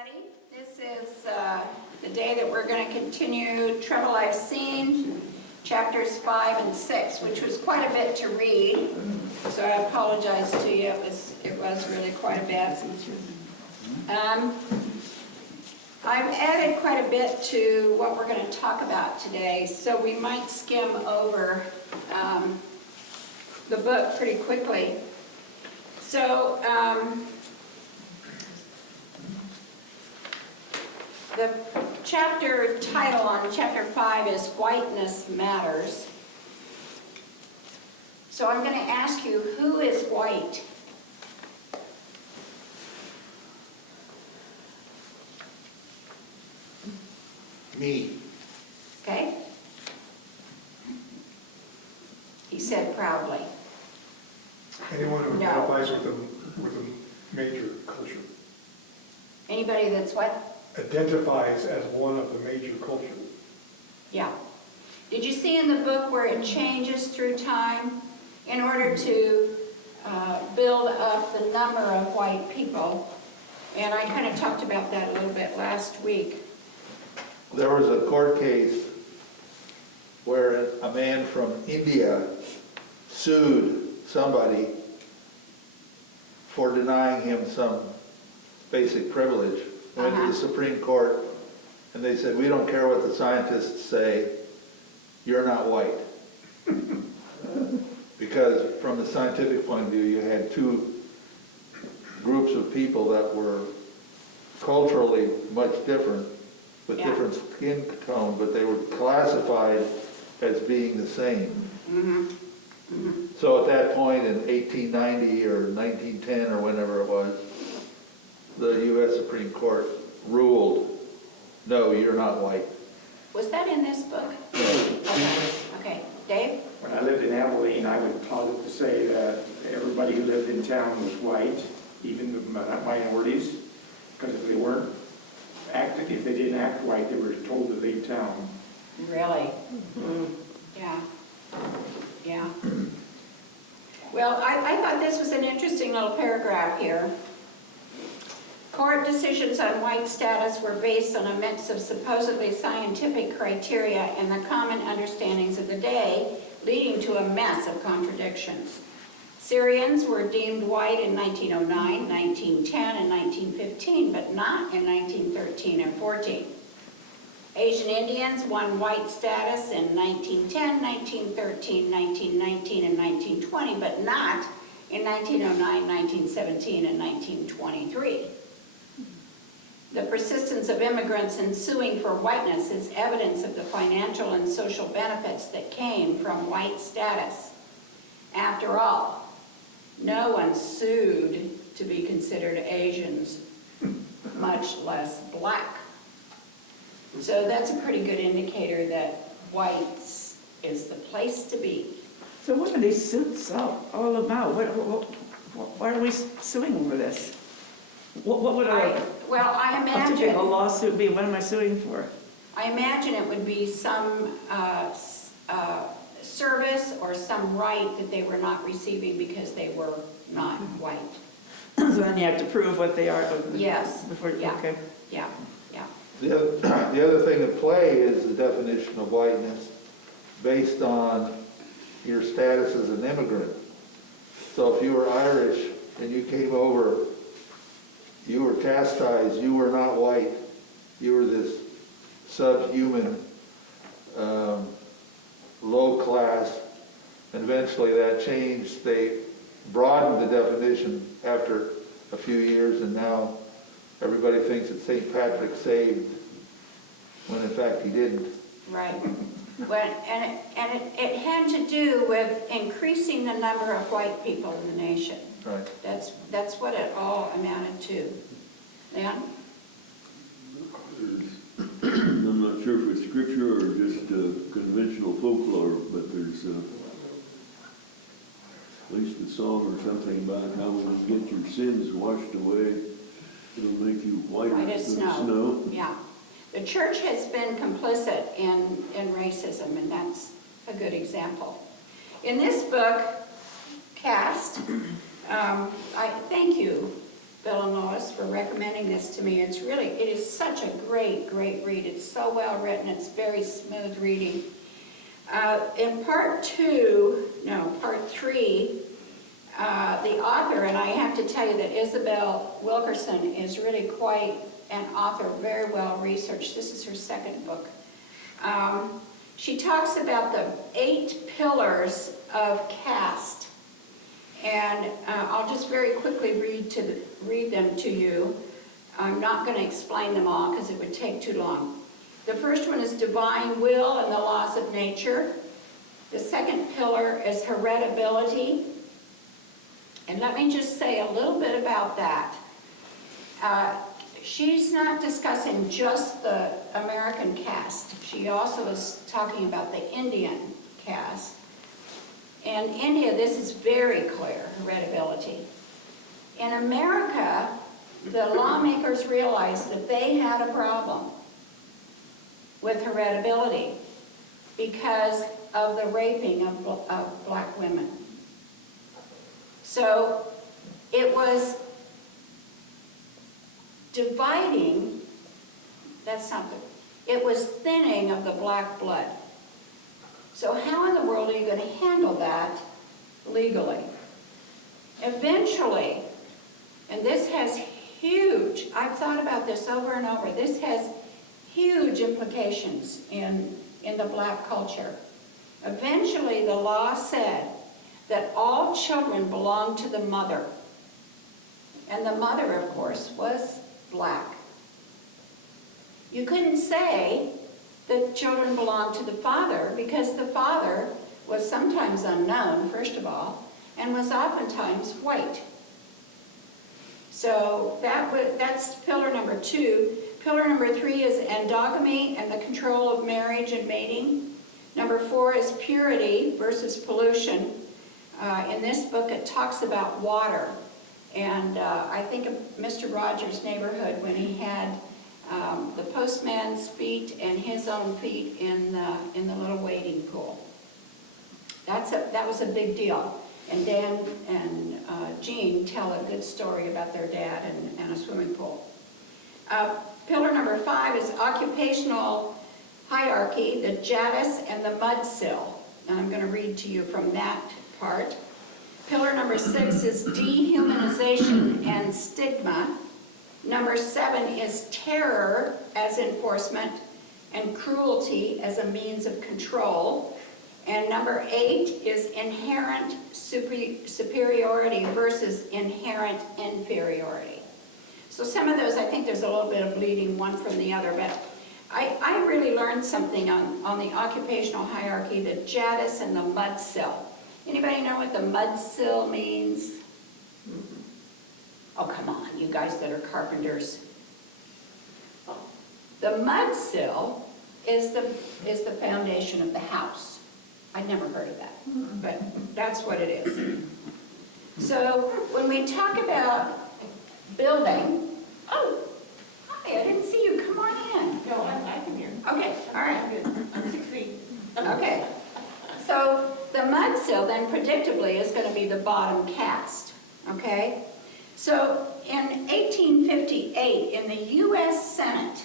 everybody. This is the day that we're going to continue Trouble I've Seen, chapters 5 and 6, which was quite a bit to read. So I apologize to you. It was really quite a bit. I've added quite a bit to what we're going to talk about today, so we might skim over the book pretty quickly. So, the chapter title on chapter 5 is Whiteness Matters. So I'm going to ask you, who is white? Me. Okay? He said proudly. Anyone who No. identifies with a major culture. Anybody that's what? Identifies as one of the major cultures. Yeah. Did you see in the book where it changes through time in order to build up the number of white people? And I kind of talked about that a little bit last week. There was a court case where a man from India sued somebody for denying him some basic privilege. Went to the Supreme Court and they said, we don't care what the scientists say, you're not white. Because from the scientific point of view, you had two groups of people that were culturally much different, with different skin tone, but they were classified as being the same. So at that point in 1890 or 1910 or whenever it was, the U.S. Supreme Court ruled, no, you're not white. Was that in this book? Okay. Dave? When I lived in Abilene, I would posit to say that everybody who lived in town was white, even the minorities, because if they weren't active, if they didn't act white, they were told to leave town. Really? Yeah. Yeah. Well, I thought this was an interesting little paragraph here. Court decisions on white status were based on a mix of supposedly scientific criteria and the common understandings of the day, leading to a mess of contradictions. Syrians were deemed white in 1909, 1910, and 1915, but not in 1913 and 14. Asian Indians won white status in 1910, 1913, 1919, and 1920, but not in 1909, 1917, and 1923. The persistence of immigrants in suing for whiteness is evidence of the financial and social benefits that came from white status. After all, no one sued to be considered Asians, much less black. So that's a pretty good indicator that whites is the place to be. So what are these suits all about? Why are we suing over this? What would a I typical lawsuit be? What am I suing for? I imagine it would be some service or some right that they were not receiving because they were not white. So then you have to prove what they are. Yes. Before, Yeah. Okay. Yeah. The other thing at play is the definition of whiteness based on your status as an immigrant. So if you were Irish and you came over, you were chastised, you were not white, you were this subhuman, low class, and eventually that changed. They broadened the definition after a few years, and now everybody thinks that St. Patrick saved, when in fact he didn't. Right. Well, and it had to do with increasing the number of white people in the nation. Right. That's what it all amounted to. Leon? I'm not sure if it's scripture or just conventional folklore, but there's at least a song or something about how when you get your sins washed away, it'll make you whiter White than as snow. Yeah. The church has been complicit in racism, and that's a good example. In this book, Cast, I thank you, Bill and Lois, for recommending this to me. It is such a great read. It's so well written. It's very smooth reading. In part 3, the author, and I have to tell you that Isabel Wilkerson is really quite an author, very well researched. This is her second book. She talks about the 8 pillars of caste. And I'll just very quickly read them to you. I'm not going to explain them all because it would take too long. The first one is divine will and the laws of nature. The second pillar is heritability. And let me just say a little bit about that. She's not discussing just the American caste. She also is talking about the Indian caste. In India, this is very clear, heritability. In America, the lawmakers realized that they had a problem with heritability because of the raping of black women. So it was dividing, it was thinning of the black blood. So how in the world are you going to handle that legally? Eventually, and this has huge, I've thought about this over and over, this has huge implications in the black culture. Eventually, the law said that all children belong to the mother. And the mother, of course, was black. You couldn't say that children belonged to the father because the father was sometimes unknown, first of all, and was oftentimes white. So that's pillar number 2. Pillar number 3 is endogamy and the control of marriage and mating. Number 4 is purity versus pollution. In this book, it talks about water. And I think of Mr. Rogers' neighborhood when he had the postman's feet and his own feet in the little wading pool. That was a big deal. And Dan and Jean tell a good story about their dad and a swimming pool. Pillar number 5 is occupational hierarchy, the Jadis and the Mudsill. And I'm going to read to you from that part. Pillar number 6 is dehumanization and stigma. Number 7 is terror as enforcement and cruelty as a means of control. And number 8 is inherent superiority versus inherent inferiority. So some of those, I think there's a little bit of bleeding one from the other, but I really learned something on the occupational hierarchy, the Jadis and the Mudsill. Anybody know what the Mudsill means? Oh, come on, you guys that are carpenters. The Mudsill is the foundation of the house. I'd never heard of that, but that's what it is. So when we talk about building, oh, hi, I didn't see you. Come on in. No, I can hear. Okay, all right. I'm good. I'm 6 feet. Okay. So the Mudsill then predictably is going to be the bottom caste. Okay? So in 1858, in the U.S. Senate,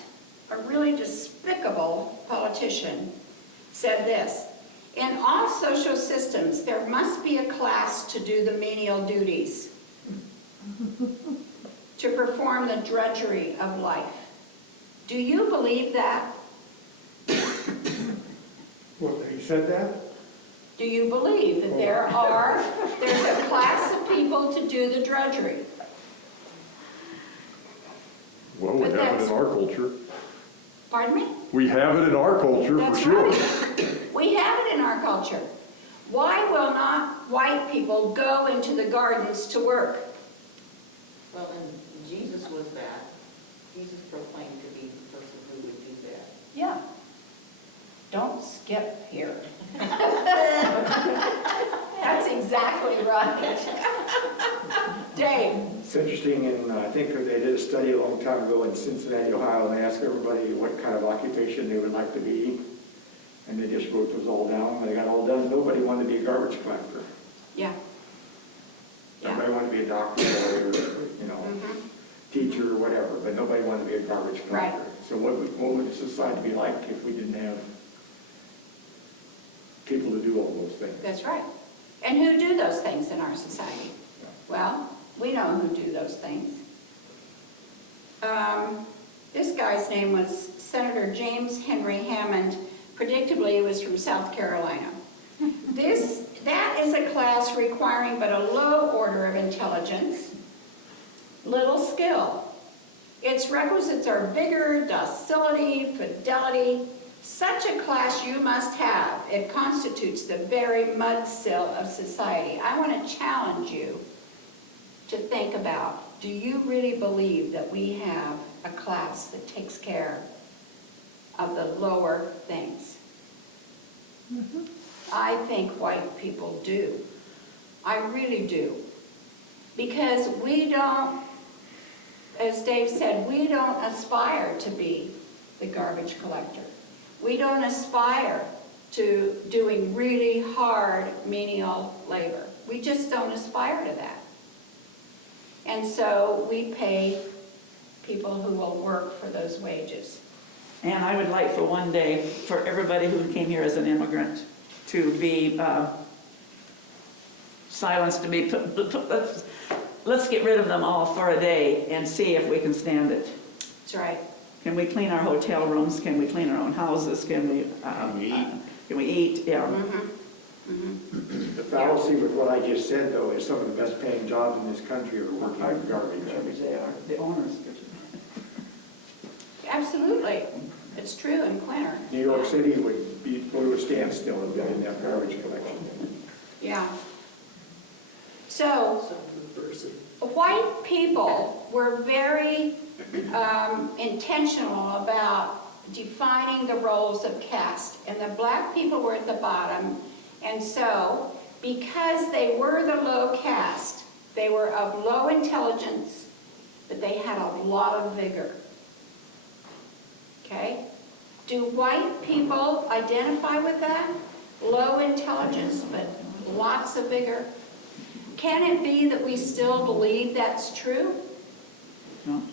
a really despicable politician said this: in all social systems, there must be a class to do the menial duties, to perform the drudgery of life. Do you believe that? What, he said that? Do you believe that there's a class of people to do the drudgery? Well, we But have it that's- in our culture. Pardon me? We have it in our culture, for That's sure. right. We have it in our culture. Why will not white people go into the gardens to work? Well, and Jesus was that. Jesus proclaimed to be the person who would do that. Yeah. Don't skip here. That's exactly right. Dave? It's interesting, and I think they did a study a long time ago in Cincinnati, Ohio, and they asked everybody what kind of occupation they would like to be. And they just wrote those all down. When they got all done, nobody wanted to be a garbage collector. Yeah. Yeah. Everybody wanted to be a doctor or, you know, teacher or whatever, but nobody wanted to be a garbage Right. collector. So what would society be like if we didn't have people to do all those things? That's right. And who do those things in our society? Well, we know who do those things. This guy's name was Senator James Henry Hammond. Predictably, he was from South Carolina. That is a class requiring but a low order of intelligence, little skill. Its requisites are vigor, docility, fidelity. Such a class you must have. It constitutes the very mudsill of society. I want to challenge you to think about, do you really believe that we have a class that takes care of the lower things? I think white people do. I really do. Because we don't, as Dave said, we don't aspire to be the garbage collector. We don't aspire to doing really hard menial labor. We just don't aspire to that. And so we pay people who will work for those wages. And I would like for one day for everybody who came here as an immigrant to be silenced, to be let's get rid of them all for a day and see if we can stand it. That's right. Can we clean our hotel rooms? Can we clean our own houses? Can we eat? Yeah. The fallacy with what I just said, though, is some of the best paying jobs in this country are working on garbage. They are. The owners. Absolutely. It's true in Clinton. New York City would go to a standstill if they didn't have garbage collection. Yeah. So, white people were very intentional about defining the roles of caste, and the black people were at the bottom. And so, because they were the low caste, they were of low intelligence, but they had a lot of vigor. Okay? Do white people identify with that? Low intelligence, but lots of vigor? Can it be that we still believe that's true? No.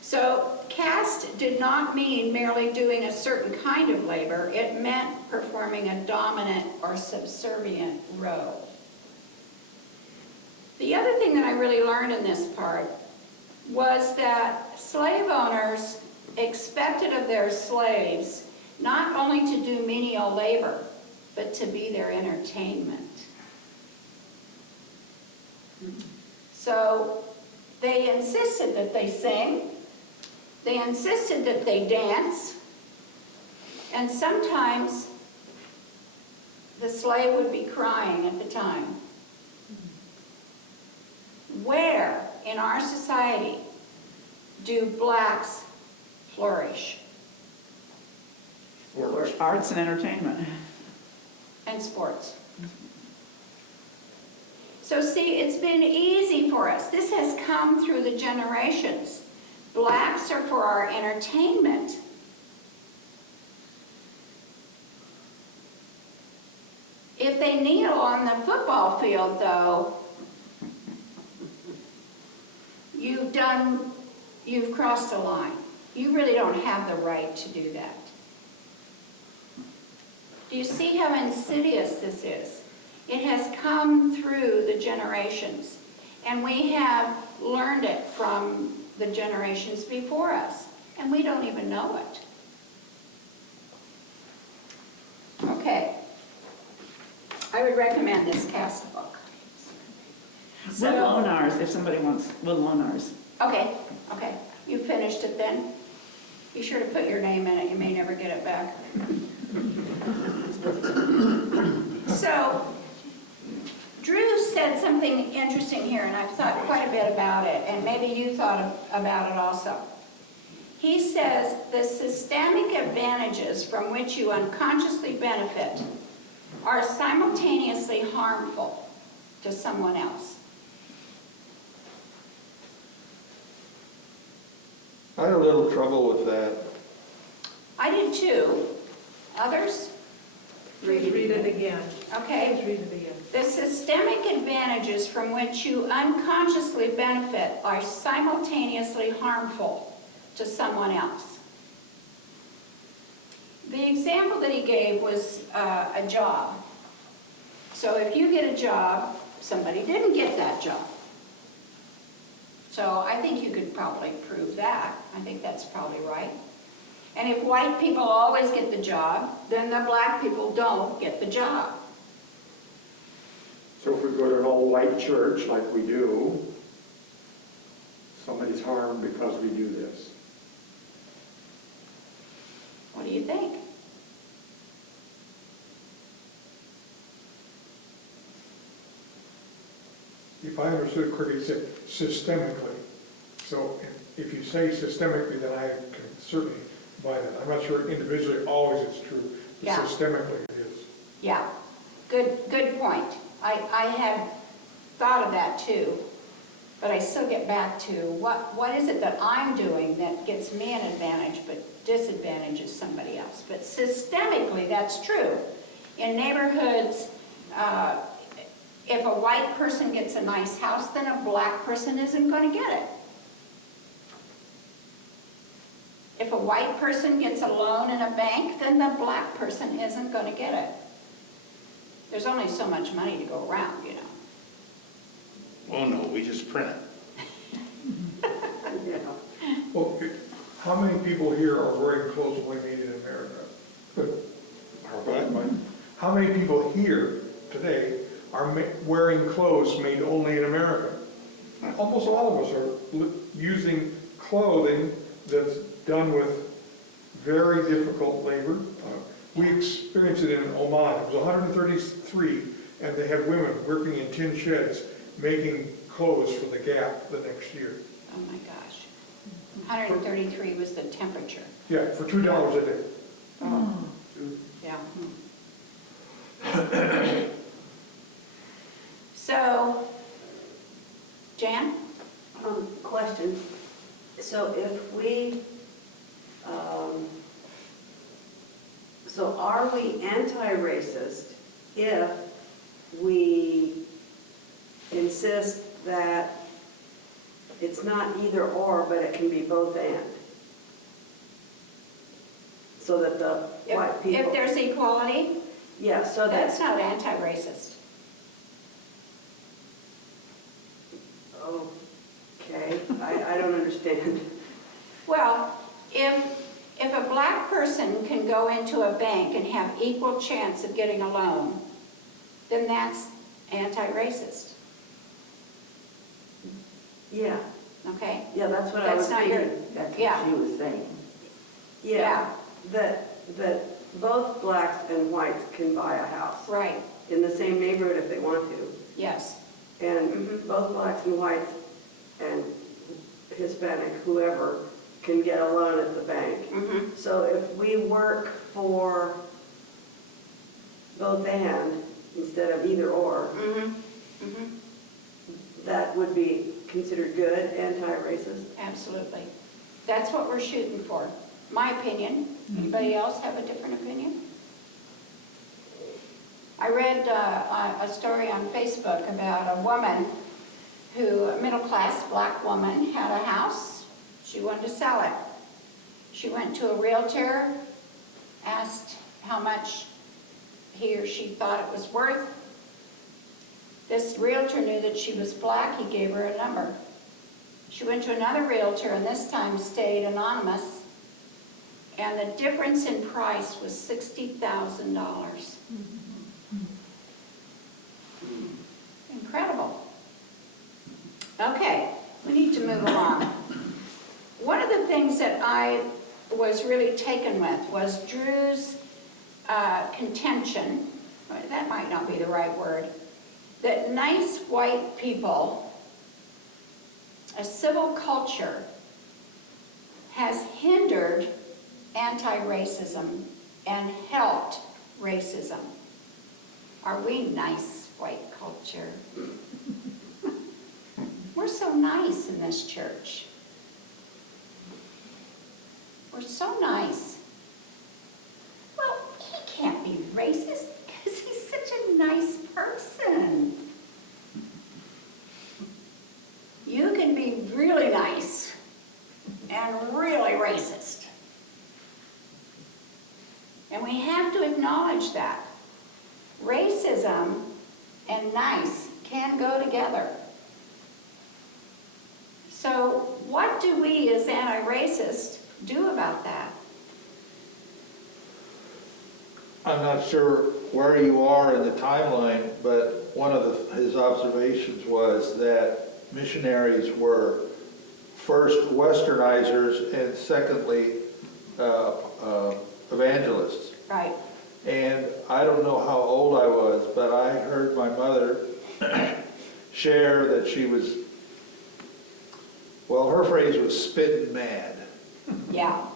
So caste did not mean merely doing a certain kind of labor. It meant performing a dominant or subservient role. The other thing that I really learned in this part was that slave owners expected of their slaves not only to do menial labor, but to be their entertainment. So they insisted that they sing, they insisted that they dance, and sometimes the slave would be crying at the time. Where in our society do blacks flourish? Arts and entertainment. And sports. So see, it's been easy for us. This has come through the generations. Blacks are for our entertainment. If they kneel on the football field, though, you've crossed a line. You really don't have the right to do that. Do you see how insidious this is? It has come through the generations, and we have learned it from the generations before us, and we don't even know it. Okay. I would recommend this caste book. We'll loan ours if somebody wants. We'll loan ours. Okay. You finished it then? Be sure to put your name in it. You may never get it back. So, Drew said something interesting here, and I've thought quite a bit about it, and maybe you thought about it also. He says the systemic advantages from which you unconsciously benefit are simultaneously harmful to someone else. I had a little trouble with that. I did too. Others? Read it again. Okay? Please read it again. The systemic advantages from which you unconsciously benefit are simultaneously harmful to someone else. The example that he gave was a job. So if you get a job, somebody didn't get that job. So I think you could probably prove that. I think that's probably right. And if white people always get the job, then the black people don't get the job. So if we go to an all-white church like we do, somebody's harmed because we do this. What do you think? If I understood correctly, you said systemically. So if you say systemically, then I can certainly buy that. I'm not sure individually always it's true, but Yeah. systemically it is. Yeah, good point. I had thought of that too, but I still get back to what is it that I'm doing that gets me an advantage but disadvantages somebody else? But systemically, that's true. In neighborhoods, if a white person gets a nice house, then a black person isn't going to get it. If a white person gets a loan in a bank, then the black person isn't going to get it. There's only so much money to go around, you know. Oh, no, we just print it. Well, how many people here are wearing clothes only made in America? How many people here today are wearing clothes made only in America? Almost all of us are using clothing that's done with very difficult labor. We experienced it in Oman. It was 133, and they had women working in tin sheds making clothes for the Gap the next year. Oh my gosh. 133 was the temperature. Yeah, for $2 a day. Oh. Yeah. So, Jan? Question. So if we, so are we anti-racist if we insist that it's not either or, but it can be both and? So that the white people... If there's equality, Yeah, so that's that's... not anti-racist. Okay, I don't understand. Well, if a black person can go into a bank and have equal chance of getting a loan, then that's anti-racist, Yeah, okay? yeah, that's what I was That's not your, thinking. That's Yeah. what she was saying. Yeah, that both blacks and whites can buy a house right, in the same neighborhood if they want to. yes. And both blacks and whites and Hispanic, whoever, can get a loan at the bank. Mhm. So if we work for both and instead of either or, Mhm. Mhm. that would be considered good, anti-racist? Absolutely. That's what we're shooting for. My opinion. Anybody else have a different opinion? I read a story on Facebook about a woman who, a middle-class black woman, had a house. She wanted to sell it. She went to a realtor, asked how much he or she thought it was worth. This realtor knew that she was black. He gave her a number. She went to another realtor and this time stayed anonymous. And the difference in price was $60,000. Incredible. Okay, we need to move along. One of the things that I was really taken with was Drew's contention, that might not be the right word, that nice white people, a civil culture, has hindered anti-racism and helped racism. Are we nice white culture? We're so nice in this church. We're so nice. Well, he can't be racist. and really racist. And we have to acknowledge that. Racism and nice can go together. So what do we as anti-racists do about that? I'm not sure where you are in the timeline, but one of his observations was that missionaries were first westernizers and secondly evangelists. Right. And I don't know how old I was, but I heard my mother share that she was, well, her phrase was spitting mad. Yeah.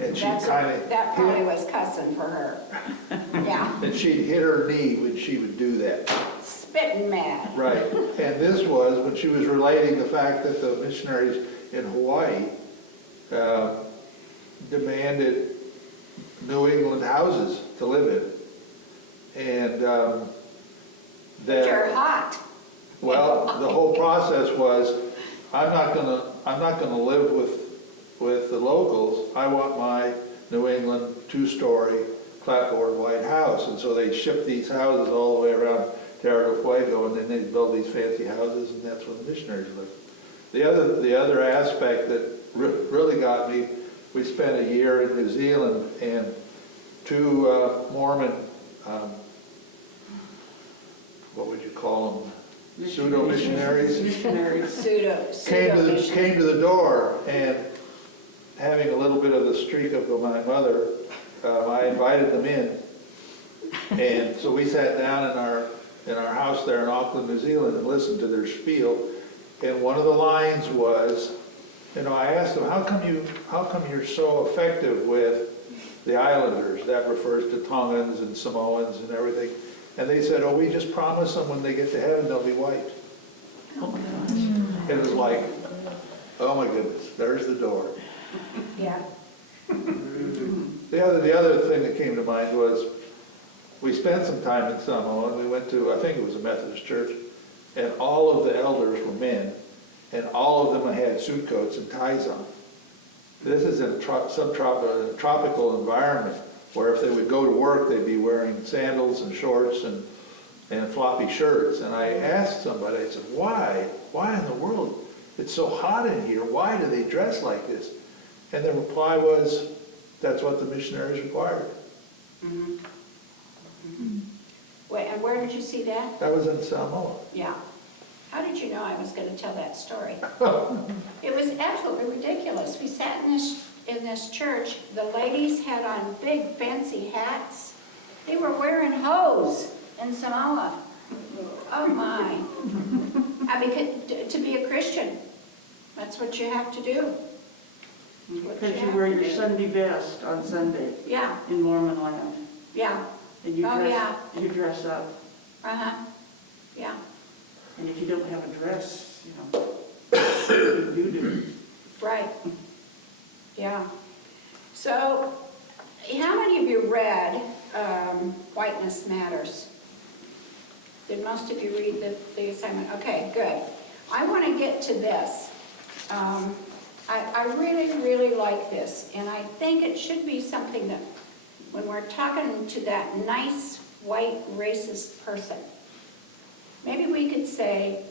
And she That's- kind of that probably was cussing for her. Yeah. and she'd hit her knee when she would do that. Spitting mad. Right. And this was when she was relating the fact that the missionaries in Hawaii demanded New England houses to live in. And But you're that, hot. well, the whole process was, I'm not gonna live with the locals. I want my New England 2-story clapboard white house. And so they shipped these houses all the way around Tierra del Fuego, and then they'd build these fancy houses, and that's where the missionaries lived. The other aspect that really got me, we spent a year in New Zealand, and two Mormon, what would you call them, pseudo-missionaries? Missionaries. Came to the door, and having a little bit of the streak of my mother, I invited them in. And so we sat down in our house there in Auckland, New Zealand, and listened to their spiel. And one of the lines was, I asked them, how come you're so effective with the islanders? That refers to Tongans and Samoans and everything. And they said, we just promise them when they get to heaven they'll be white. Oh my gosh. It was like, oh my goodness, there's the door. Yeah. The other thing that came to mind was, we spent some time in Samoa, and we went to, I think it was a Methodist church, and all of the elders were men, and all of them had suit coats and ties on. This is in a tropical environment, where if they would go to work, they'd be wearing sandals and shorts and floppy shirts. And I asked somebody, I said, why in the world? It's so hot in here, why do they dress like this? And the reply was, that's what the missionaries required. Mm-hmm. Mm-hmm. Wait, and where did you see that? That was in Samoa. Yeah. How did you know I was going to tell that story? It was absolutely ridiculous. We sat in this church. The ladies had on big fancy hats. They were wearing hose in Samoa. Oh my! To be a Christian, that's what you have to do. Because you wear your Sunday best on Sunday Yeah, in Mormon land. yeah, And you Oh, dress, yeah. you dress up. yeah. And if you don't have a dress, you do. Right. Yeah. So, how many of you read Whiteness Matters? Did most of you read the assignment? Okay, good. I want to get to this. I really, really like this, and I think it should be something that, when we're talking to that nice, white, racist person, maybe we could say,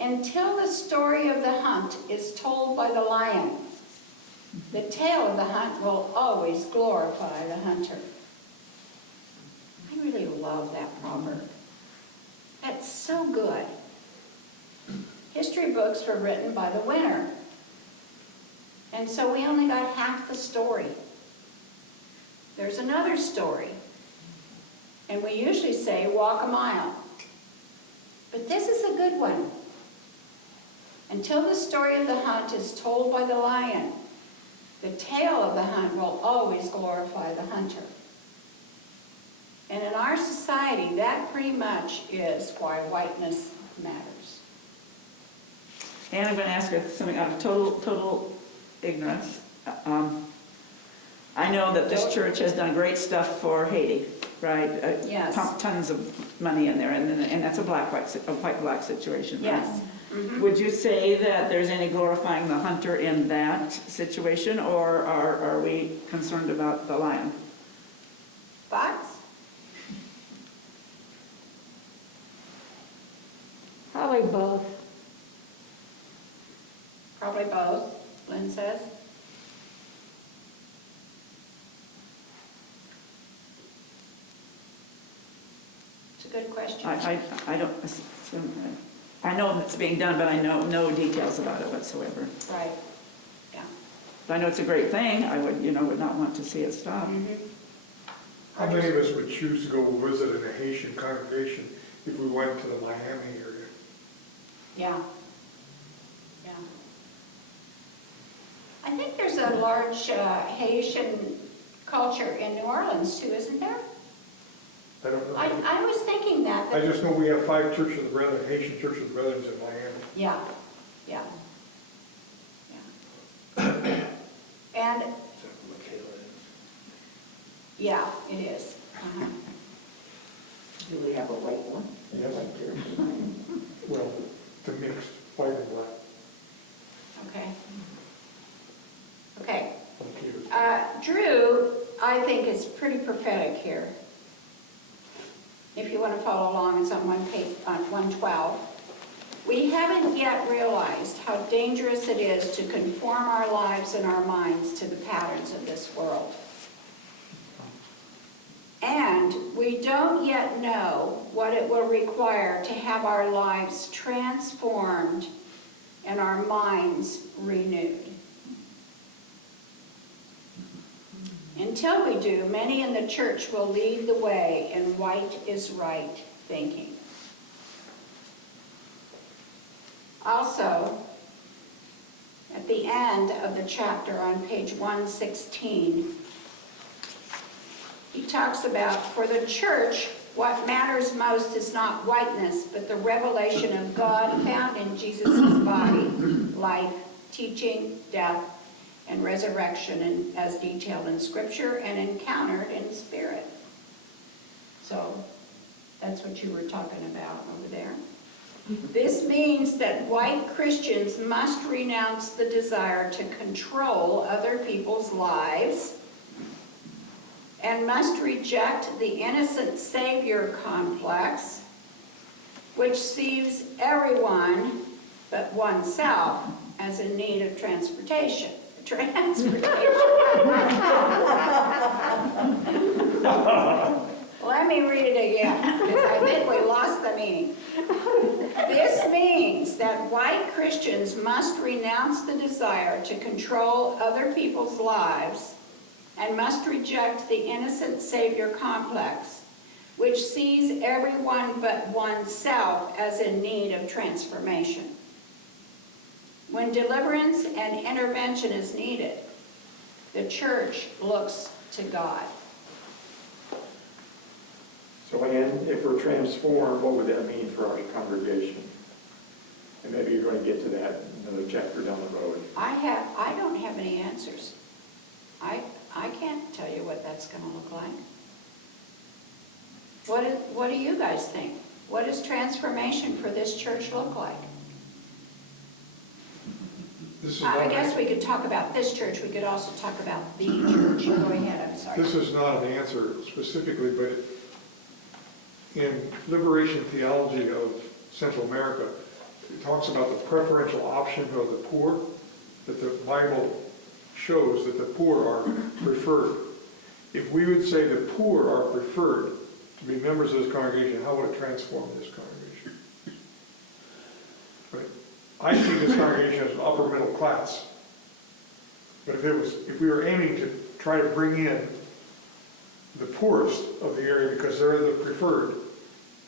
until the story of the hunt is told by the lion, the tale of the hunt will always glorify the hunter. I really love that proverb. That's so good. History books were written by the winner. And so we only got half the story. There's another story. And we usually say, walk a mile. But this is a good one. Until the story of the hunt is told by the lion, the tale of the hunt will always glorify the hunter. And in our society, that pretty much is why whiteness matters. And I'm going to ask her something out of total ignorance. I know that this church has done great stuff for Haiti, right? Yes. Tons of money in there, and that's a white-black situation, right? Yes. Would you say that there's any glorifying the hunter in that situation, or are we concerned about the lion? Thoughts? Probably both. Probably both, Lynn says. It's a good question. I don't, I know it's being done, but I know no details about it whatsoever. Right, yeah. But I know it's a great thing. I would, would not want to see it stop. How many of us would choose to go visit in a Haitian congregation if we went to the Miami area? Yeah. Yeah. I think there's a large Haitian culture in New Orleans too, isn't there? I don't know. I was thinking that. I just know we have 5 Church of the Brethren, Haitian Church of the Brethren in Miami. Yeah, yeah. Yeah. And, yeah, it is. Uh-huh. Do we have a white one? Yes. Well, the mixed, white and black. Okay. Okay. Okay. Drew, I think is pretty prophetic here. If you want to follow along, it's on 112. We haven't yet realized how dangerous it is to conform our lives and our minds to the patterns of this world. And we don't yet know what it will require to have our lives transformed and our minds renewed. Until we do, many in the church will lead the way in white is right thinking. Also, at the end of the chapter on page 116, he talks about, for the church, what matters most is not whiteness, but the revelation of God found in Jesus' body, life, teaching, death, and resurrection, and as detailed in Scripture and encountered in spirit. So that's what you were talking about over there. This means that white Christians must renounce the desire to control other people's lives and must reject the innocent savior complex, which sees everyone but oneself as in need of transportation. Let me read it again, because I think we lost the meaning. This means that white Christians must renounce the desire to control other people's lives and must reject the innocent savior complex, which sees everyone but oneself as in need of transformation. When deliverance and intervention is needed, the church looks to God. So again, if we're transformed, what would that mean for our congregation? And maybe you're going to get to that in another chapter down the road. I don't have any answers. I can't tell you what that's going to look like. What do you guys think? What does transformation for this church look like? I guess we could talk about this church. We could also talk about the church. Go ahead, I'm sorry. This is not an answer specifically, but in liberation theology of Central America, it talks about the preferential option of the poor, that the Bible shows that the poor are preferred. If we would say the poor are preferred to be members of this congregation, how would it transform this congregation? Right? I see this congregation as upper middle class. But if we were aiming to try to bring in the poorest of the area because they're the preferred,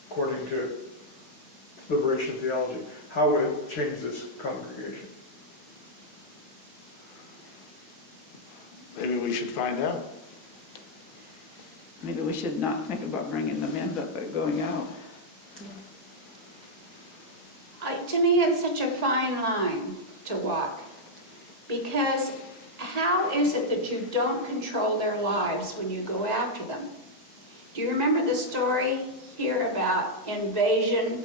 according to liberation theology, how would it change this congregation? Maybe we should find out. Maybe we should not think about bringing them in, but going out. To me, it's such a fine line to walk, because how is it that you don't control their lives when you go after them? Do you remember the story here about invasion?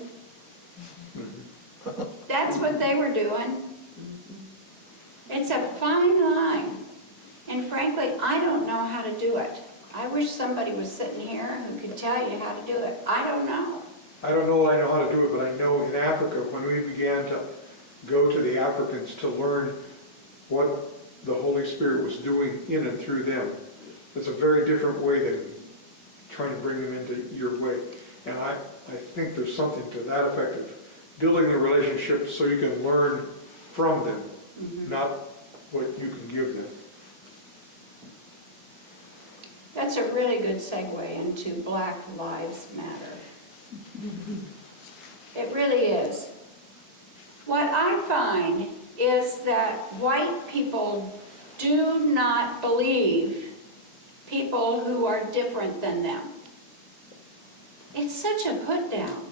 That's what they were doing. It's a fine line. And frankly, I don't know how to do it. I wish somebody was sitting here who could tell you how to do it. I don't know. I don't know I know how to do it, but I know in Africa, when we began to go to the Africans to learn what the Holy Spirit was doing in and through them, it's a very different way than trying to bring them into your way. And I think there's something to that effect of building the relationship so you can learn from them, not what you can give them. That's a really good segue into Black Lives Matter. It really is. What I find is that white people do not believe people who are different than them. It's such a put down.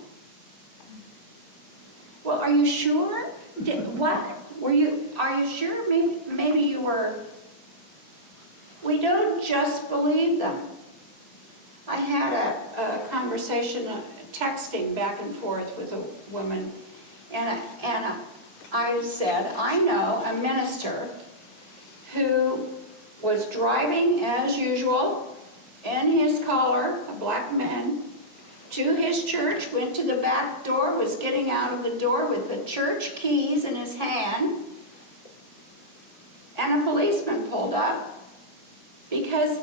Well, are you sure? Are you sure? Maybe you were. We don't just believe them. I had a conversation, texting back and forth with a woman, and I said, I know a minister who was driving as usual in his collar, a black man, to his church, went to the back door, was getting out of the door with the church keys in his hand, and a policeman pulled up because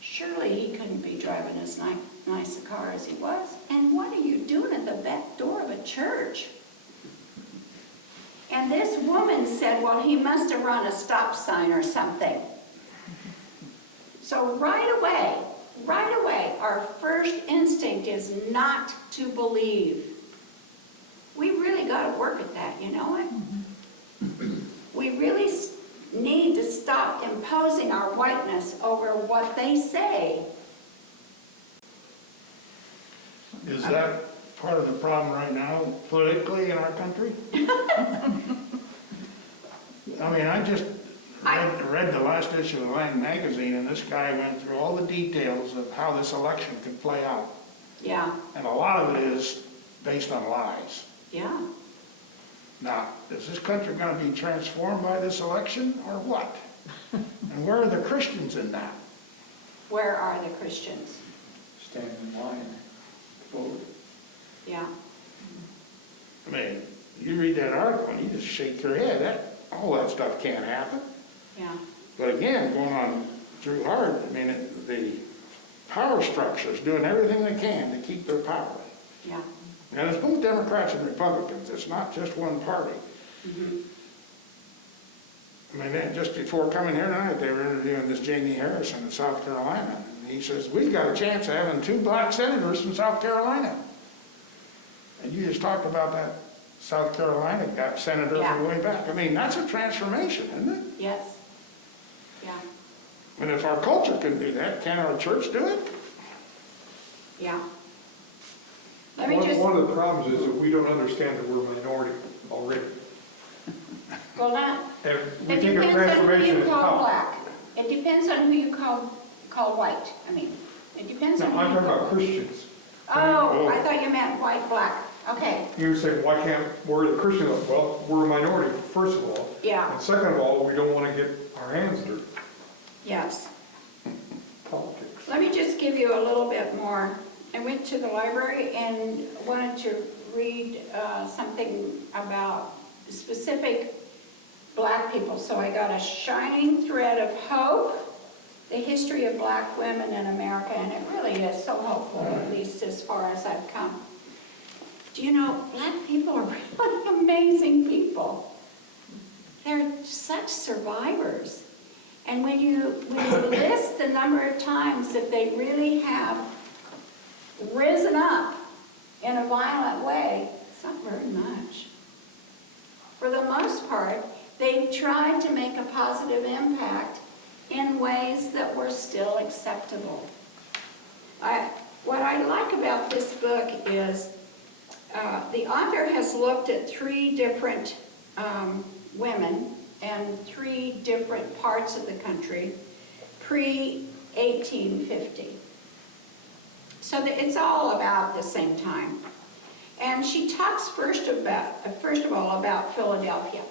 surely he couldn't be driving as nice a car as he was. And what are you doing at the back door of a church? And this woman said, well, he must have run a stop sign or something. So right away, our first instinct is not to believe. We really got to work at that, you know what? We really need to stop imposing our whiteness over what they say. Is that part of the problem right now, politically in our country? I mean, I just read the last issue of Land magazine, and this guy went through all the details of how this election could play out. Yeah, And a lot of it is based on lies. yeah. Now, is this country going to be transformed by this election, or what? And where are the Christians in that? Where are the Christians? Stand in line, vote. Yeah. I mean, you read that article and you just shake your head. All that stuff can't happen. Yeah. But again, going on through Hart, I mean, the power structures doing everything they can to keep their power. Yeah. And it's both Democrats and Republicans. It's not just one party. Mm-hmm. I mean, just before coming here tonight, they were interviewing this Jamie Harrison in South Carolina. And he says, we've got a chance of having 2 black senators from South Carolina. And you just talked about that South Carolina got senator from way back. I mean, that's a transformation, isn't it? Yes. Yeah. And if our culture can do that, can our church do it? Yeah. Let me just. One of the problems is that we don't understand that we're a minority already. Well, not. And we It think of depends on who transformation you as call tough. black. It depends on who you call white. I mean, it depends on No, who I'm you talking call. about Christians. Oh, I thought you meant white, black. Okay. You say, why can't, we're the Christians? Well, we're a minority, first of all. Yeah. And second of all, we don't want to get our hands dirty. Yes. Politics. Let me just give you a little bit more. I went to the library and wanted to read something about specific black people. So I got A Shining Thread of Hope, the history of black women in America, and it really is so hopeful, at least as far as I've come. Do you know, black people are really amazing people. They're such survivors. And when you list the number of times that they really have risen up in a violent way, it's not very much. For the most part, they've tried to make a positive impact in ways that were still acceptable. What I like about this book is the author has looked at 3 different women and 3 different parts of the country pre-1850. So that it's all about the same time. And she talks first of all about Philadelphia.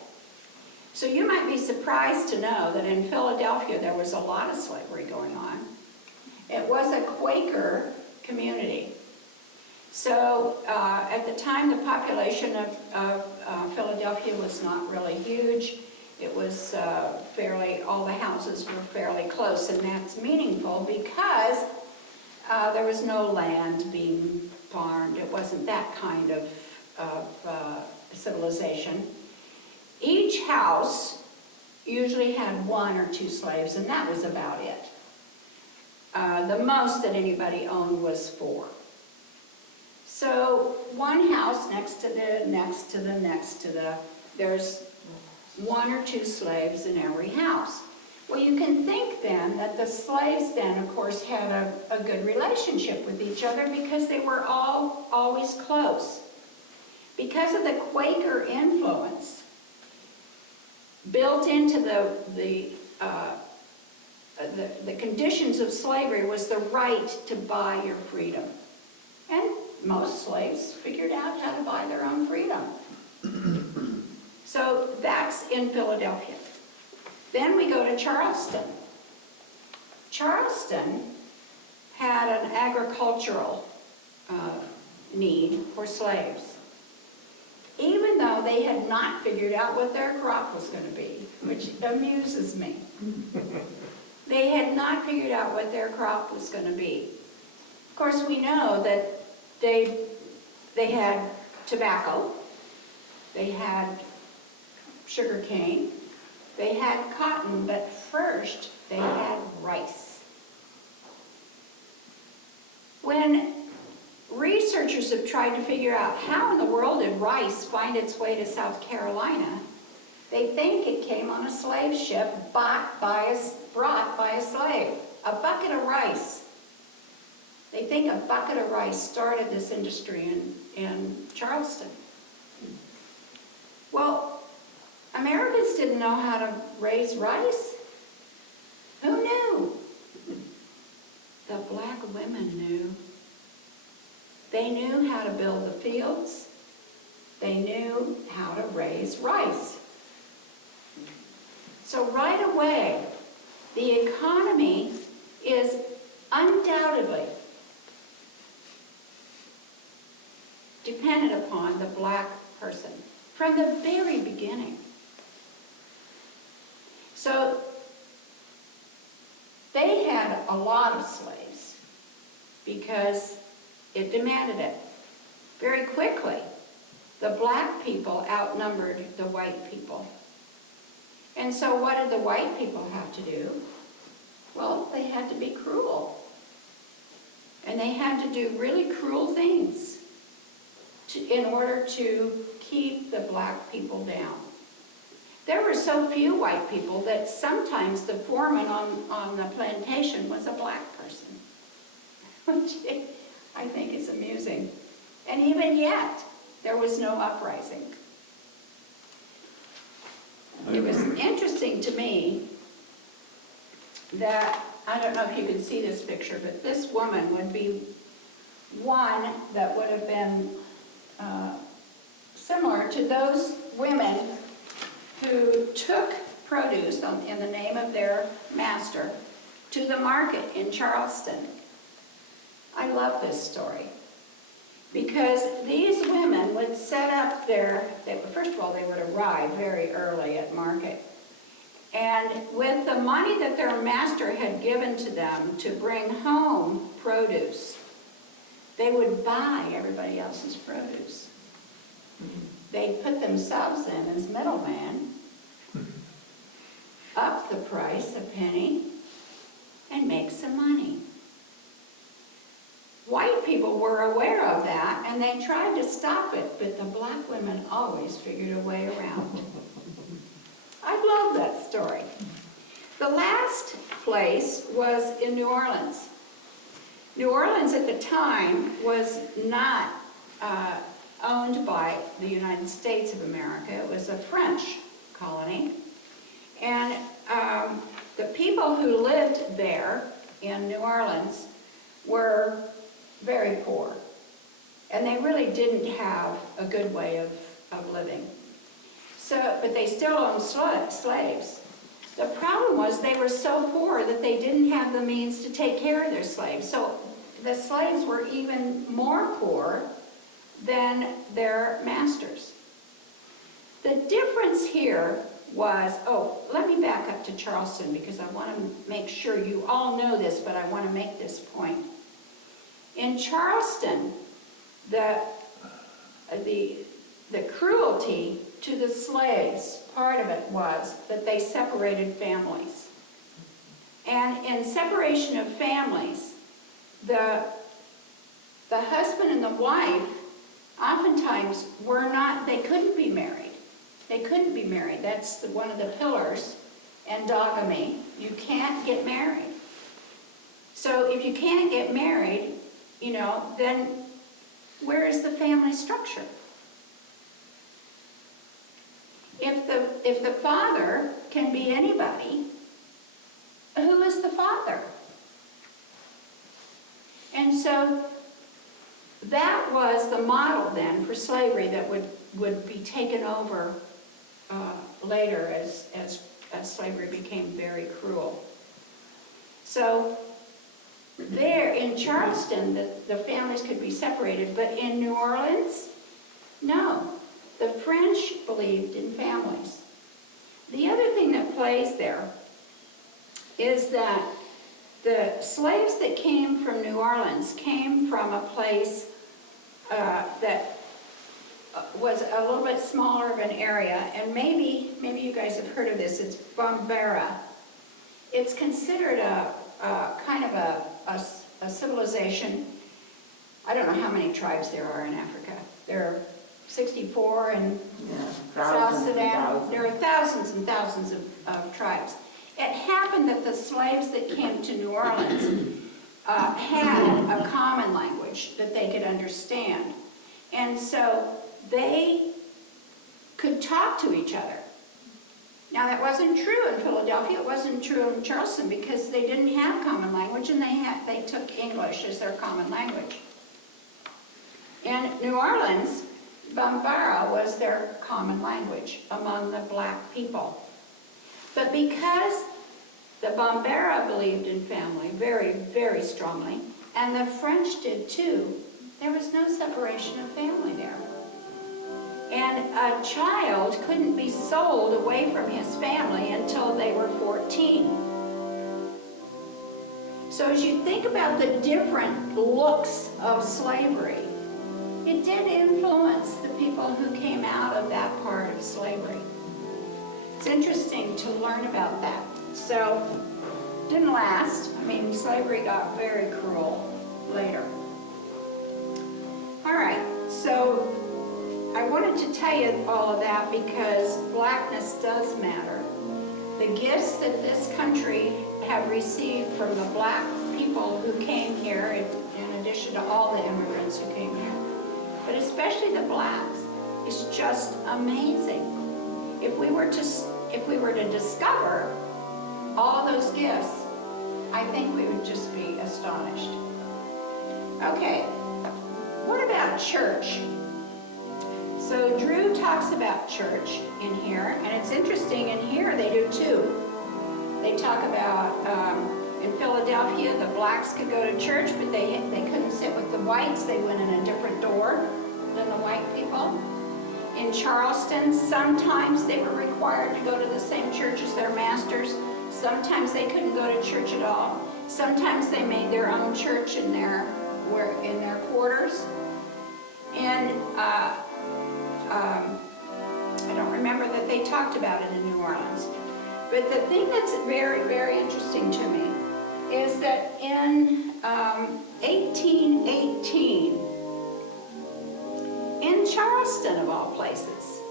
So you might be surprised to know that in Philadelphia there was a lot of slavery going on. It was a Quaker community. So at the time, the population of Philadelphia was not really huge. It was all the houses were fairly close, and that's meaningful because there was no land being farmed. It wasn't that kind of civilization. Each house usually had 1 or 2 slaves, and that was about it. The most that anybody owned was 4. So one house next to the, there's 1 or 2 slaves in every house. Well, you can think then that the slaves then, of course, had a good relationship with each other because they were all always close. Because of the Quaker influence, built into the conditions of slavery was the right to buy your freedom. And most slaves figured out how to buy their own freedom. So that's in Philadelphia. Then we go to Charleston. Charleston had an agricultural need for slaves, even though they had not figured out what their crop was going to be, which amuses me. They had not figured out what their crop was going to be. Of course, we know that they had tobacco, they had sugar cane, they had cotton, but first they had rice. When researchers have tried to figure out how in the world did rice find its way to South Carolina, they think it came on a slave ship brought by a slave. A bucket of rice. They think a bucket of rice started this industry in Charleston. Well, Americans didn't know how to raise rice. Who knew? The black women knew. They knew how to build the fields. They knew how to raise rice. So right away, the economy is undoubtedly dependent upon the black person from the very beginning. So they had a lot of slaves because it demanded it. Very quickly, the black people outnumbered the white people. And so what did the white people have to do? Well, they had to be cruel. And they had to do really cruel things in order to keep the black people down. There were so few white people that sometimes the foreman on the plantation was a black person, which I think is amusing. And even yet, there was no uprising. It was interesting to me that, I don't know if you can see this picture, but this woman would be one that would have been similar to those women who took produce in the name of their master to the market in Charleston. I love this story because these women would set up first of all, they would arrive very early at market. And with the money that their master had given to them to bring home produce, they would buy everybody else's produce. They'd put themselves in as middleman, up the price a penny, and make some money. White people were aware of that, and they tried to stop it, but the black women always figured a way around. I love that story. The last place was in New Orleans. New Orleans at the time was not owned by the United States of America. It was a French colony. And the people who lived there in New Orleans were very poor. And they really didn't have a good way of living. So, but they still owned slaves. The problem was they were so poor that they didn't have the means to take care of their slaves. So the slaves were even more poor than their masters. The difference here was, oh, let me back up to Charleston because I want to make sure you all know this, but I want to make this point. In Charleston, the cruelty to the slaves, part of it was that they separated families. And in separation of families, the husband and the wife oftentimes they couldn't be married. They couldn't be married. That's one of the pillars in endogamy. You can't get married. So if you can't get married, then where is the family structure? If the father can be anybody, who is the father? And so that was the model then for slavery that would be taken over later as slavery became very cruel. So there in Charleston, the families could be separated, but in New Orleans, no. The French believed in families. The other thing that plays there is that the slaves that came from New Orleans came from a place that was a little bit smaller of an area, and maybe you guys have heard of this. It's Bambara. It's considered a kind of a civilization. I don't know how many tribes there are in Africa. There are 64 in South Sudan. There are thousands and thousands of tribes. It happened that the slaves that came to New Orleans had a common language that they could understand. And so they could talk to each other. Now that wasn't true in Philadelphia, it wasn't true in Charleston because they didn't have common language and they took English as their common language. In New Orleans, Bambara was their common language among the black people. But because the Bambara believed in family very, very strongly, and the French did too, there was no separation of family there. And a child couldn't be sold away from his family until they were 14. So as you think about the different looks of slavery, it did influence the people who came out of that part of slavery. It's interesting to learn about that. So, didn't last. I mean, slavery got very cruel later. All right, so I wanted to tell you all of that because blackness does matter. The gifts that this country have received from the black people who came here, in addition to all the immigrants who came here, but especially the blacks, is just amazing. If we were to discover all those gifts, I think we would just be astonished. Okay, what about church? So Drew talks about church in here, and it's interesting, in here they do too. They talk about, in Philadelphia, the blacks could go to church, but they couldn't sit with the whites. They went in a different door than the white people. In Charleston, sometimes they were required to go to the same church as their masters. Sometimes they couldn't go to church at all. Sometimes they made their own church in their quarters. And I don't remember that they talked about it in New Orleans. But the thing that's very, very interesting to me is that in 1818, in Charleston of all places,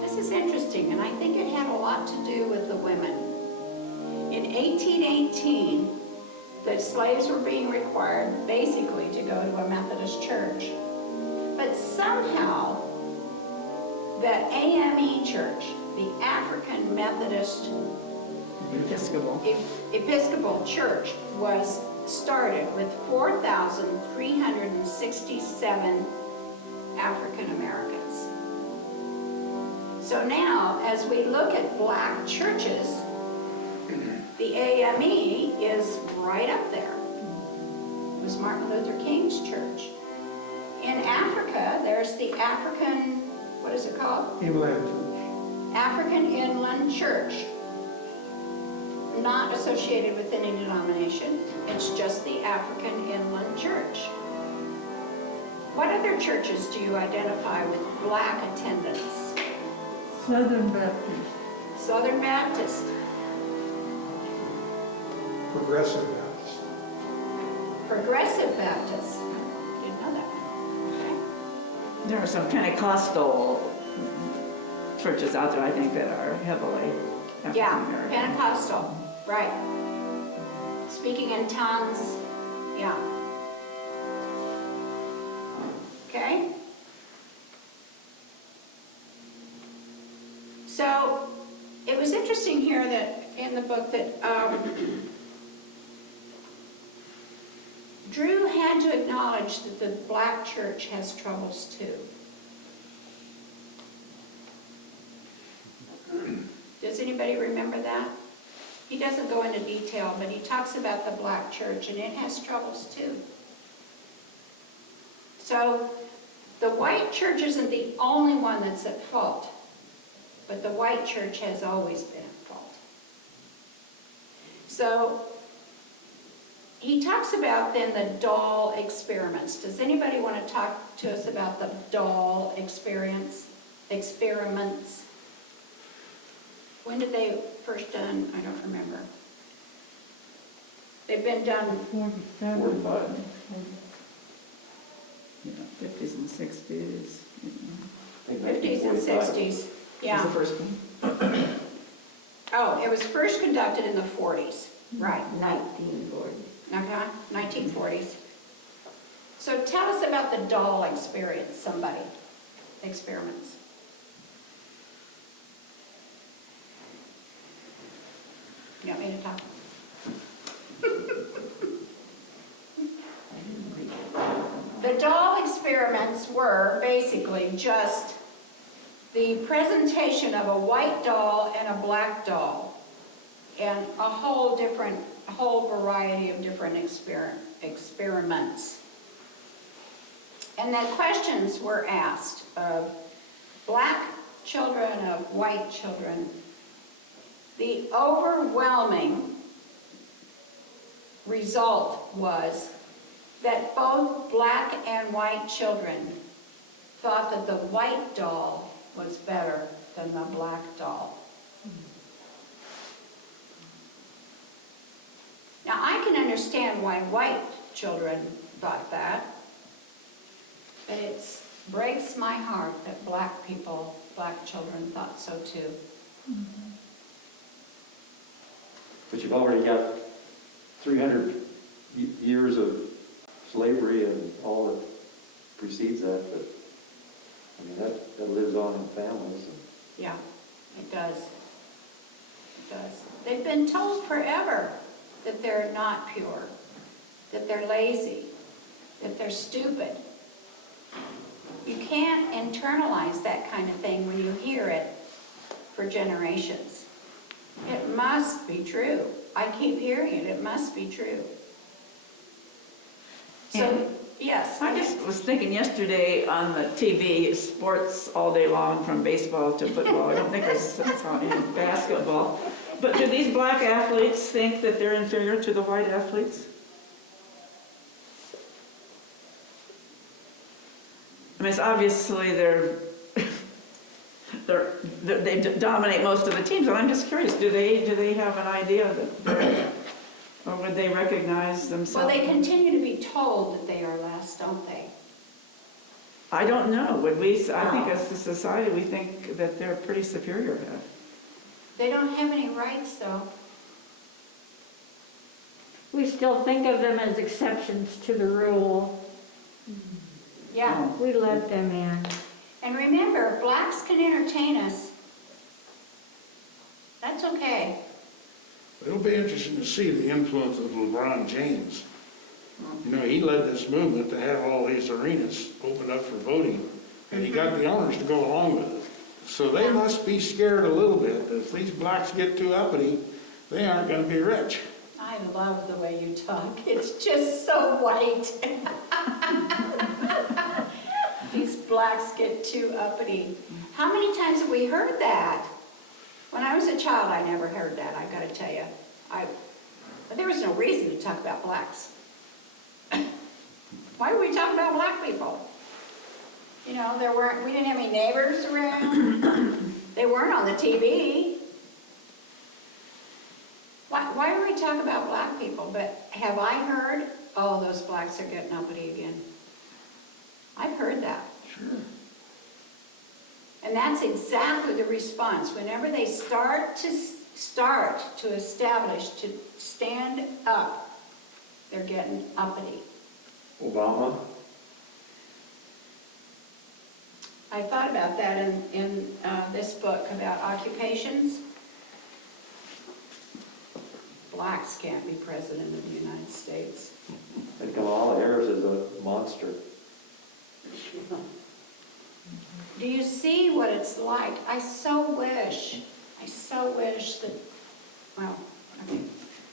this is interesting, and I think it had a lot to do with the women. In 1818, the slaves were being required basically to go to a Methodist church. But somehow, the AME church, the African Methodist Episcopal Church, was started with 4,367 African Americans. So now, as we look at black churches, the AME is right up there. It was Martin Luther King's church. In Africa, there's the African, what is it called? Inland. African Inland Church. Not associated with any denomination. It's just the African Inland Church. What other churches do you identify with black attendance? Southern Baptist. Southern Baptist. Progressive Baptist. Progressive Baptist. Didn't know that. Okay. There are some Pentecostal churches out there, I think, that are heavily Yeah, African-American. Pentecostal, right. Speaking in tongues, yeah. Okay? So, it was interesting here that, in the book, that Drew had to acknowledge that the black church has troubles too. Does anybody remember that? He doesn't go into detail, but he talks about the black church, and it has troubles too. So, the white church isn't the only one that's at fault, but the white church has always been at fault. So, he talks about then the doll experiments. Does anybody want to talk to us about the doll experiments? When did they first done? I don't remember. They've been done 47. 45. You know, 50s and 60s. You know. 50s and 60s. Yeah. Was the first one? Oh, it was first conducted in the 40s. Right. 1940. Okay, 1940s. So tell us about the doll experiments. You want me to talk? The doll experiments were basically just the presentation of a white doll and a black doll, and a whole variety of different experiments. And then questions were asked of black children, of white children. The overwhelming result was that both black and white children thought that the white doll was better than the black doll. Now, I can understand why white children thought that, but it breaks my heart that black children thought so too. But you've already got 300 years of slavery and all that precedes that, but I mean, that lives on in families. Yeah, it does. It does. They've been told forever that they're not pure, that they're lazy, that they're stupid. You can't internalize that kind of thing when you hear it for generations. It must be true. I keep hearing it. It must be true. So, yes. I just was thinking yesterday on the TV, sports all day long from baseball to football. I don't think I saw any basketball. But do these black athletes think that they're inferior to the white athletes? I mean, it's obviously they dominate most of the teams, and I'm just curious, do they have an idea that they're, or would they recognize themselves? Well, they continue to be told that they are less, don't they? I don't know. Would we? I think as a society, we think that they're pretty superior. They don't have any rights, though. We still think of them as exceptions to the rule. Yeah. We let them in. And remember, blacks can entertain us. That's okay. It'll be interesting to see the influence of LeBron James You know, he led this movement to have all these arenas opened up for voting, and he got the owners to go along with it. So they must be scared a little bit that if these blacks get too uppity, they aren't gonna be rich. I love the way you talk. It's just so white. These blacks get too uppity. How many times have we heard that? When I was a child, I never heard that, I gotta tell you. But there was no reason to talk about blacks. Why would we talk about black people? You know, we didn't have any neighbors around. They weren't on the TV. Why do we talk about black people? But have I heard, oh, those blacks are getting uppity again? I've heard that. Sure. And that's exactly the response. Whenever they start to establish, to stand up, they're getting uppity. Obama? I thought about that in this book about occupations. Blacks can't be president of the United States. And Kamala Harris is a monster. Do you see what it's like? I so wish that, well, okay.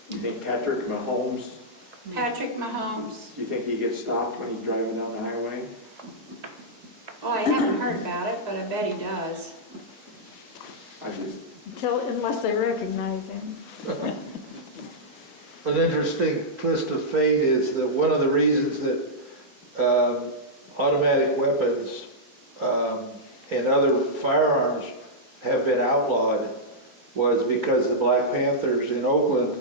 You think Patrick Mahomes, Patrick Mahomes. do you think he gets stopped when he's driving down the highway? Oh, I haven't heard about it, but I bet he does. Unless they recognize him. An interesting twist of fate is that one of the reasons that automatic weapons and other firearms have been outlawed was because the Black Panthers in Oakland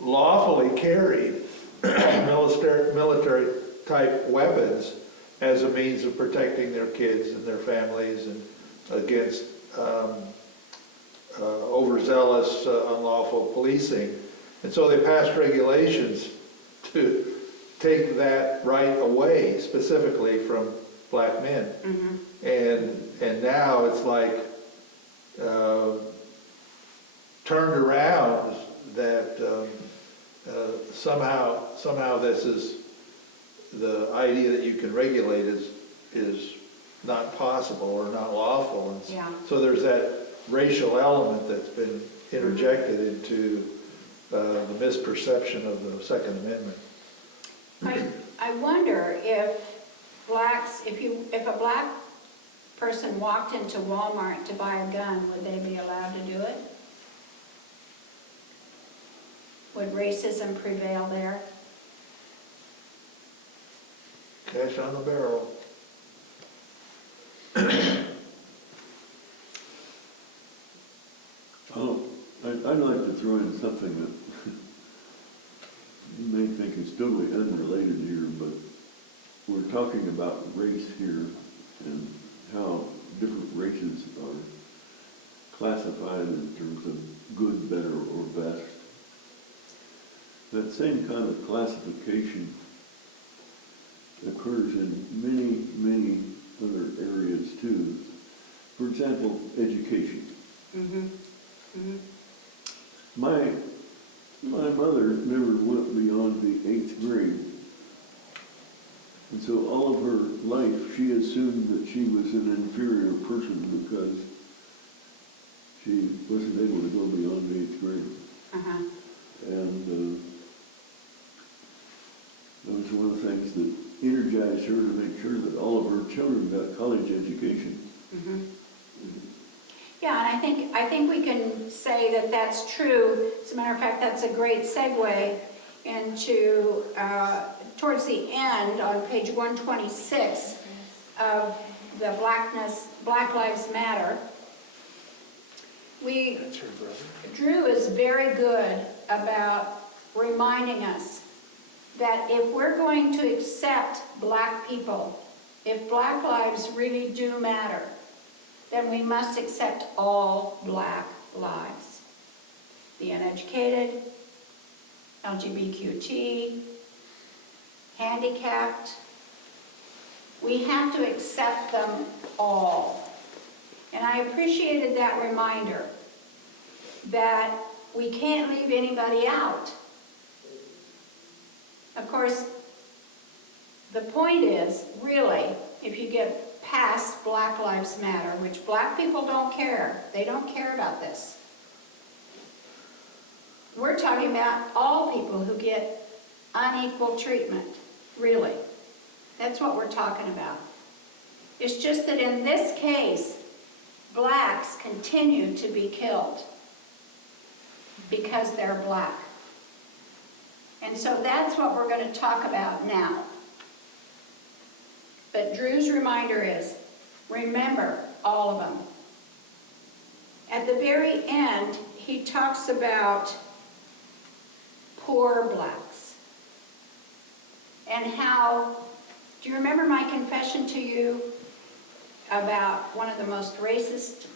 lawfully carried military type weapons as a means of protecting their kids and their families and against overzealous, unlawful policing. And so they passed regulations to take that right away, specifically from black men. Mm-hmm. And now it's like turned around that somehow this is the idea that you can regulate is not possible or not lawful. And Yeah. so there's that racial element that's been interjected into the misperception of the Second Amendment. I wonder if blacks, if a black person walked into Walmart to buy a gun, would they be allowed to do it? Would racism prevail there? Cash on the barrel. I'd like to throw in something that you may think is totally unrelated here, but we're talking about race here and how different races are classified in terms of good, better, or best. That same kind of classification occurs in many, many other areas too. For example, education. Mm-hmm. Mm-hmm. My mother never went beyond the 8th grade. And so all of her life, she assumed that she was an inferior person because she wasn't able to go beyond the 8th grade. Uh-huh. And that was one of the things that energized her to make sure that all of her children got college education. Mm-hmm. Yeah, and I think we can say that that's true. As a matter of fact, that's a great segue into, towards the end on page 126 of the Black Lives Matter. Drew is very good about reminding us that if we're going to accept black people, if black lives really do matter, then we must accept all black lives. The uneducated, LGBTQ, handicapped. We have to accept them all. And I appreciated that reminder that we can't leave anybody out. Of course, the point is, really, if you get past Black Lives Matter, which black people don't care, they don't care about this. We're talking about all people who get unequal treatment, really. That's what we're talking about. It's just that in this case, blacks continue to be killed because they're black. And so that's what we're going to talk about now. But Drew's reminder is, remember all of them. At the very end, he talks about poor blacks. And how, do you remember my confession to you about one of the most racist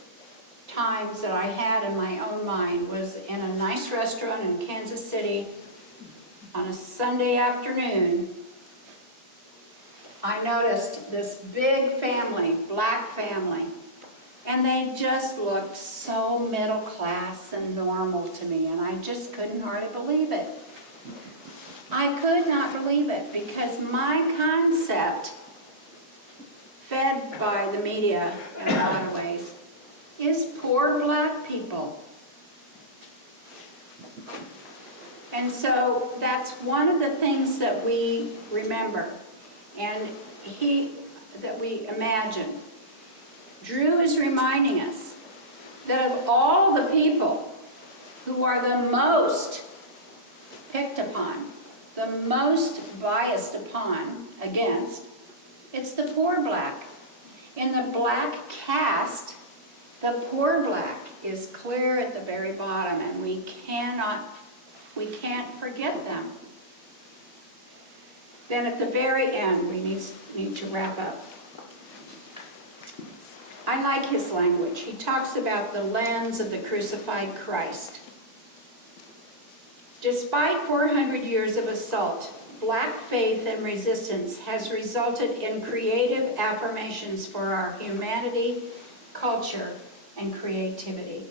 times that I had in my own mind was in a nice restaurant in Kansas City on a Sunday afternoon. I noticed this big family, black family, and they just looked so middle class and normal to me, and I just couldn't hardly believe it. I could not believe it because my concept, fed by the media in a lot of ways, is poor black people. And so that's one of the things that we remember and that we imagine. Drew is reminding us that of all the people who are the most picked upon, the most biased upon, against, it's the poor black. In the black caste, the poor black is clear at the very bottom, and we can't forget them. Then at the very end, we need to wrap up. I like his language. He talks about the lens of the crucified Christ. Despite 400 years of assault, black faith and resistance has resulted in creative affirmations for our humanity, culture, and creativity.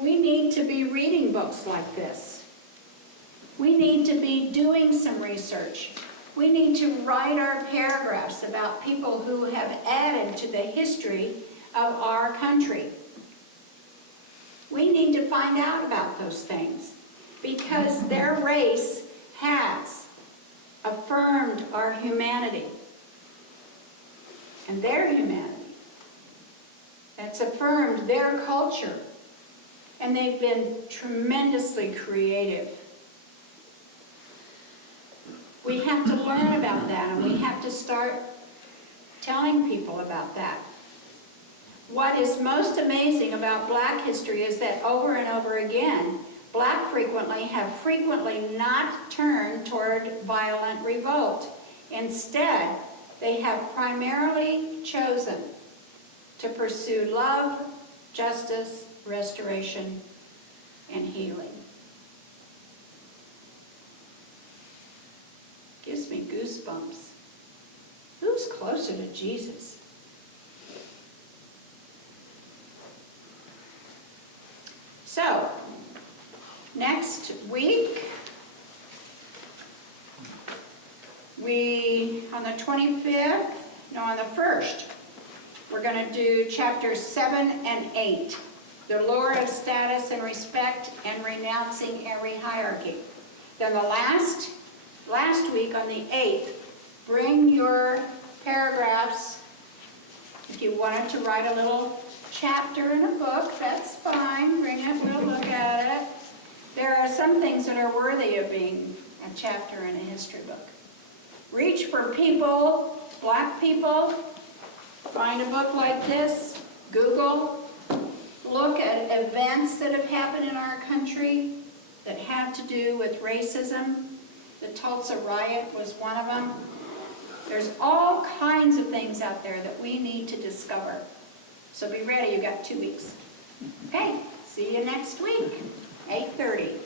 We need to be reading books like this. We need to be doing some research. We need to write our paragraphs about people who have added to the history of our country. We need to find out about those things because their race has affirmed our humanity and their humanity. It's affirmed their culture, and they've been tremendously creative. We have to learn about that, and we have to start telling people about that. What is most amazing about black history is that over and over again, black have frequently not turned toward violent revolt. Instead, they have primarily chosen to pursue love, justice, restoration, and healing. Gives me goosebumps. Who's closer to Jesus? So, next week, on the 25th, no, on the 1st, we're going to do chapters 7 and 8, the lure of status and respect and renouncing every hierarchy. Then the last week on the 8th, bring your paragraphs. If you wanted to write a little chapter in a book, that's fine. Bring it, we'll look at it. There are some things that are worthy of being a chapter in a history book. Reach for people, black people. Find a book like this. Google. Look at events that have happened in our country that have to do with racism. The Tulsa riot was one of them. There's all kinds of things out there that we need to discover. So be ready, you've got 2 weeks. Okay, see you next week, 8:30.